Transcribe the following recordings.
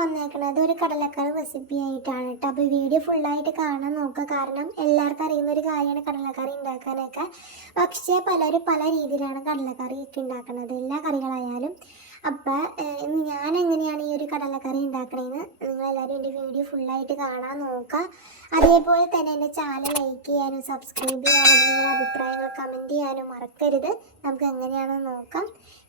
വന്നേക്കുന്നത് ഒരു കടലക്കറി റെസിപ്പി ആയിട്ടാണ് കേട്ടോ. അപ്പോൾ വീഡിയോ ഫുള്ളായിട്ട് കാണാൻ നോക്കുക. കാരണം എല്ലാവർക്കും അറിയുന്ന ഒരു കാര്യമാണ് കടലക്കറി ഉണ്ടാക്കാനൊക്കെ. പക്ഷേ പലരും പല രീതിയിലാണ് കടലക്കറി ഒക്കെ ഉണ്ടാക്കുന്നത്, എല്ലാ കറികളായാലും. അപ്പോൾ ഇന്ന് ഞാൻ എങ്ങനെയാണ് ഈ ഒരു കടലക്കറി ഉണ്ടാക്കണതെന്ന് നിങ്ങളെല്ലാവരും എൻ്റെ വീഡിയോ ഫുള്ളായിട്ട് കാണാൻ നോക്കുക. അതേപോലെ തന്നെ എൻ്റെ ചാനൽ ലൈക്ക് ചെയ്യാനും സബ്സ്ക്രൈബ് ചെയ്യാനും നിങ്ങളുടെ അഭിപ്രായങ്ങൾ കമൻറ്റ് ചെയ്യാനും മറക്കരുത്. നമുക്ക് എങ്ങനെയാണെന്ന് നോക്കാം.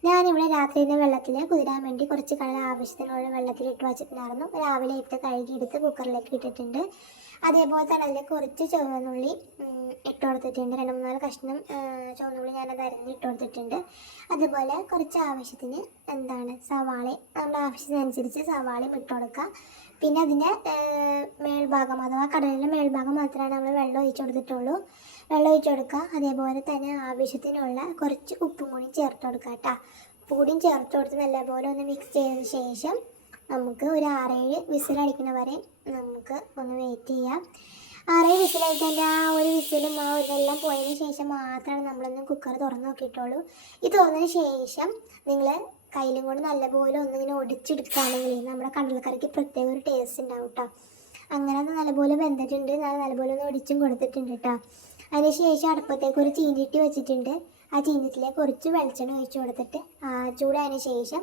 ഞാനിവിടെ രാത്രിയിലെ വെള്ളത്തിൽ കുതിരാൻ വേണ്ടി കുറച്ച് കടല ആവശ്യത്തിനുള്ള വെള്ളത്തിലിട്ട് വച്ചിട്ടുണ്ടായിരുന്നു. രാവിലെ ഇട്ട് കഴുകിയെടുത്ത് കുക്കറിലേക്ക് ഇട്ടിട്ടുണ്ട്. അതേപോലെ തന്നെ അതിൽ കുറച്ച് ചുവന്നുള്ളി ഇട്ട് കൊടുത്തിട്ടുണ്ട്. 2-3 കഷ്ണം ചുവന്നുള്ളി ഞാനത് അരിഞ്ഞിട്ട് കൊടുത്തിട്ടുണ്ട്. അതുപോലെ കുറച്ച് ആവശ്യത്തിന് സവാള, നമ്മുടെ ആവശ്യത്തിനനുസരിച്ച് സവാളയും ഇട്ട് കൊടുക്കുക. പിന്നെ അതിൻ്റെ മേൽഭാഗം അഥവാ കടലിൻ്റെ മേൽഭാഗം മാത്രമാണ് നമ്മൾ വെള്ളം ഒഴിച്ച് കൊടുത്തിട്ടുള്ളൂ. വെള്ളം ഒഴിച്ച് കൊടുക്കുക. അതേപോലെ തന്നെ ആവശ്യത്തിനുള്ള കുറച്ച് ഉപ്പും കൂടി ചേർത്ത് കൊടുക്കുക കേട്ടോ. ഉപ്പ് കൂടിയും ചേർത്ത് കൊടുത്ത് നല്ലപോലെ ഒന്ന് മിക്സ് ചെയ്തതിന് ശേഷം നമുക്ക് ഒരു 6-7 വിസിലടിക്കുന്ന വരെ നമുക്ക് ഒന്ന് വെയിറ്റ് ചെയ്യാം. 6-7 വിസിലടിക്കേണ്ട ആ ഒരു വിസിലും ആ ഇതെല്ലാം പോയതിന് ശേഷം മാത്രമാണ് നമ്മളൊന്ന് കുക്കർ തുറന്ന് നോക്കിയിട്ടുള്ളൂ. ഇത് തുറന്നതിന് ശേഷം നിങ്ങൾ കയ്യിലും കൊണ്ട് നല്ലപോലെ ഒന്നിങ്ങനെ ഒടിച്ചെടുക്കുകയാണെങ്കിൽ നമ്മുടെ കടലക്കറിക്ക് പ്രത്യേക ഒരു ടേസ്റ്റ് ഉണ്ടാവും കേട്ടോ. അങ്ങനെ അത് നല്ലപോലെ വെന്തിട്ടുണ്ട്. നല്ലപോലെ ഒന്ന് ഒടിച്ചും കൊടുത്തിട്ടുണ്ട് കേട്ടോ. അതിന് ശേഷം അടുപ്പത്തേക്ക് ഒരു ചീഞ്ചട്ടി വെച്ചിട്ടുണ്ട്. ആ ചീഞ്ചട്ടിലേക്ക് കുറച്ച് വെളിച്ചെണ്ണ ഒഴിച്ച് കൊടുത്തിട്ട് ചൂടായതിന് ശേഷം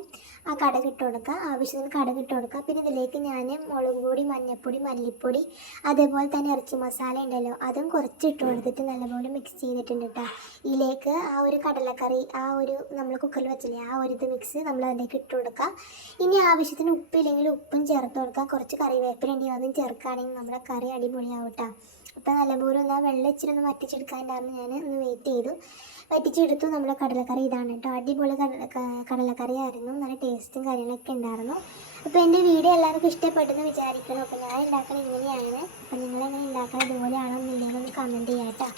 ആ കടുക് ഇട്ട് കൊടുക്കുക. ആവശ്യത്തിന് കടുക് ഇട്ട് കൊടുക്കുക. പിന്നെ ഇതിലേക്ക് ഞാൻ മുളക് പൊടി, മഞ്ഞൾപ്പൊടി, മല്ലിപ്പൊടി, അതേപോലെ തന്നെ ഇറച്ചി മസാല ഉണ്ടല്ലോ അതും കുറച്ച് ഇട്ട് കൊടുത്തിട്ട് നല്ലപോലെ മിക്സ് ചെയ്തിട്ടുണ്ട് കേട്ടോ. ഇതിലേക്ക് ആ ഒരു കടലക്കറി നമ്മൾ കുക്കറിൽ വെച്ചില്ലേ ആ ഒരു ഇത് മിക്സ് നമ്മൾ അതിലേക്ക് ഇട്ട് കൊടുക്കുക. ഇനി ആവശ്യത്തിന് ഉപ്പില്ലെങ്കിൽ ഉപ്പും ചേർത്ത് കൊടുക്കുക. കുറച്ച് കറിവേപ്പില ഉണ്ടെങ്കിൽ അതും ചേർക്കുകയാണെങ്കിൽ നമ്മുടെ കറി അടിപൊളിയാവും കേട്ടോ. അപ്പോൾ നല്ലപോലെ ഒന്ന് ആ വെള്ളം ഇച്ചിരി ഒന്ന് വറ്റിച്ചെടുക്കാനായിരുന്നു. ഞാൻ ഒന്ന് വെയിറ്റ് ചെയ്തു, വറ്റിച്ചെടുത്തു. നമ്മുടെ കടലക്കറി ഇതാണ് കേട്ടോ. അടിപൊളി കടലക്കറി ആയിരുന്നു. നല്ല ടേസ്റ്റും കാര്യങ്ങളൊക്കെ ഉണ്ടായിരുന്നു. അപ്പോൾ എൻ്റെ വീഡിയോ എല്ലാവർക്കും ഇഷ്ടപ്പെട്ടെന്ന് വിചാരിക്കണം. അപ്പോൾ ഞാൻ ഉണ്ടാക്കണത് ഇങ്ങനെയാണ്. അപ്പോൾ നിങ്ങളെങ്ങനെ ഉണ്ടാക്കണം ഇതുപോലെയാണോ എന്നില്ലെങ്കിൽ ഒന്ന് കമൻറ്റ് ചെയ്യാം കേട്ടോ.